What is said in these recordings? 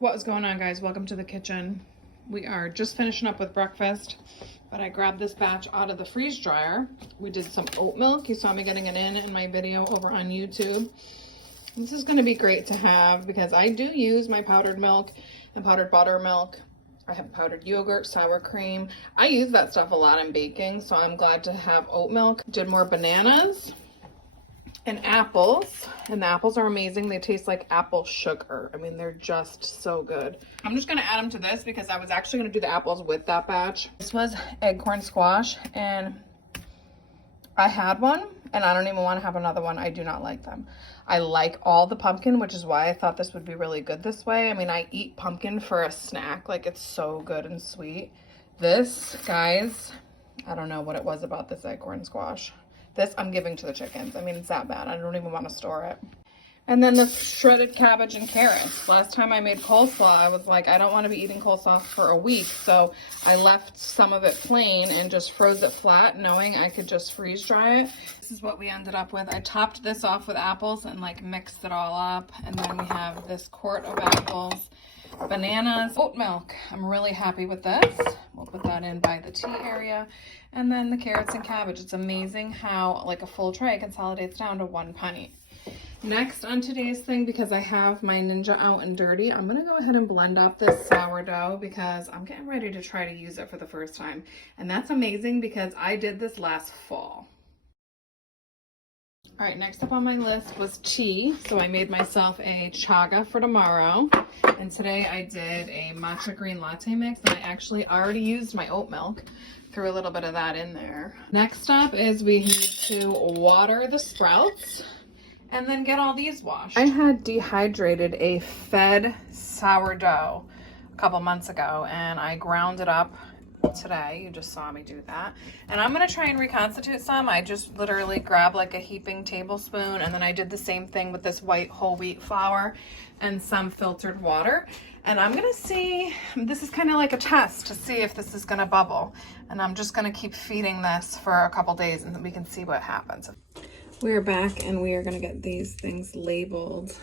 What is going on, guys? Welcome to the kitchen. We are just finishing up with breakfast, but I grabbed this batch out of the freeze dryer. We did some oat milk. You saw me getting it in my video over on YouTube. This is going to be great to have because I do use my powdered milk and powdered buttermilk. I have powdered yogurt, sour cream. I use that stuff a lot in baking, so I'm glad to have oat milk. Did more bananas and apples, and the apples are amazing. They taste like apple sugar. I mean, they're just so good. I'm just gonna add them to this because I was actually gonna do the apples with that batch. This was eggcorn squash, and I had one, and I don't even want to have another one. I do not like them. I like all the pumpkin, which is why I thought this would be really good this way. I mean, I eat pumpkin for a snack. Like, it's so good and sweet. This, guys, I don't know what it was about this eggcorn squash. This I'm giving to the chickens. I mean, it's that bad. I don't even want to store it. And then the shredded cabbage and carrots. Last time I made coleslaw, I was like, I don't want to be eating coleslaw for a week. So I left some of it plain and just froze it flat, knowing I could just freeze dry it. This is what we ended up with. I topped this off with apples and like mixed it all up. And then we have this quart of apples, bananas, oat milk. I'm really happy with this. We'll put that in by the tea area. And then the carrots and cabbage. It's amazing how like a full tray consolidates down to 1 penny. Next on today's thing, because I have my Ninja out and dirty, I'm going to go ahead and blend up this sourdough because I'm getting ready to try to use it for the first time. And that's amazing because I did this last fall. All right, next up on my list was tea. So I made myself a chaga for tomorrow. And today I did a matcha green latte mix. And I actually already used my oat milk. Threw a little bit of that in there. Next up is we need to water the sprouts and then get all these washed. I had dehydrated a fed sourdough a couple months ago and I ground it up today. You just saw me do that. And I'm gonna try and reconstitute some. I just literally grabbed like a heaping tablespoon, and then I did the same thing with this white whole wheat flour and some filtered water. And I'm gonna see, this is kind of like a test to see if this is gonna bubble. And I'm just gonna keep feeding this for a couple days and then we can see what happens. We're back and we are gonna get these things labeled.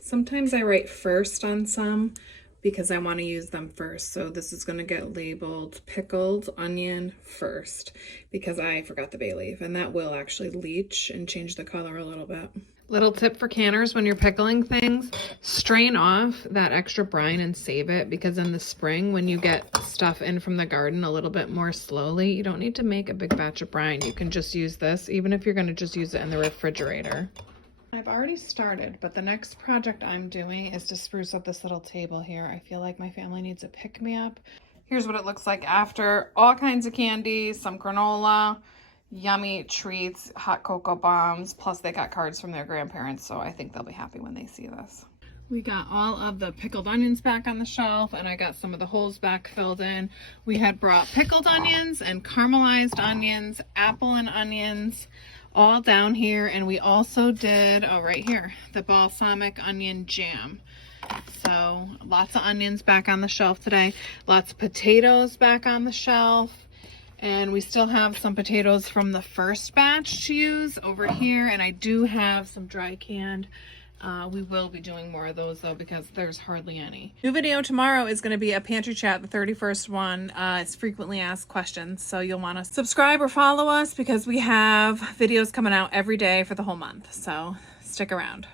Sometimes I write first on some because I want to use them first. So this is going to get labeled pickled onion first because I forgot the bay leaf, and that will actually leach and change the color a little bit. Little tip for canners: when you're pickling things, strain off that extra brine and save it, because in the spring when you get stuff in from the garden a little bit more slowly, you don't need to make a big batch of brine. You can just use this, even if you're going to just use it in the refrigerator. I've already started, but the next project I'm doing is to spruce up this little table here. I feel like my family needs a pick-me-up. Here's what it looks like after: all kinds of candies, some granola, yummy treats, hot cocoa bombs, plus they got cards from their grandparents, so I think they'll be happy when they see this. We got all of the pickled onions back on the shelf, and I got some of the holes back filled in. We had brought pickled onions and caramelized onions, apple and onions, all down here. And we also did, oh, right here, the balsamic onion jam. So lots of onions back on the shelf today. Lots of potatoes back on the shelf. And we still have some potatoes from the first batch to use over here. And I do have some dry canned. We will be doing more of those though because there's hardly any. New video tomorrow is going to be a pantry chat, the 31st one. It's frequently asked questions, so you'll want to subscribe or follow us because we have videos coming out every day for the whole month, so stick around.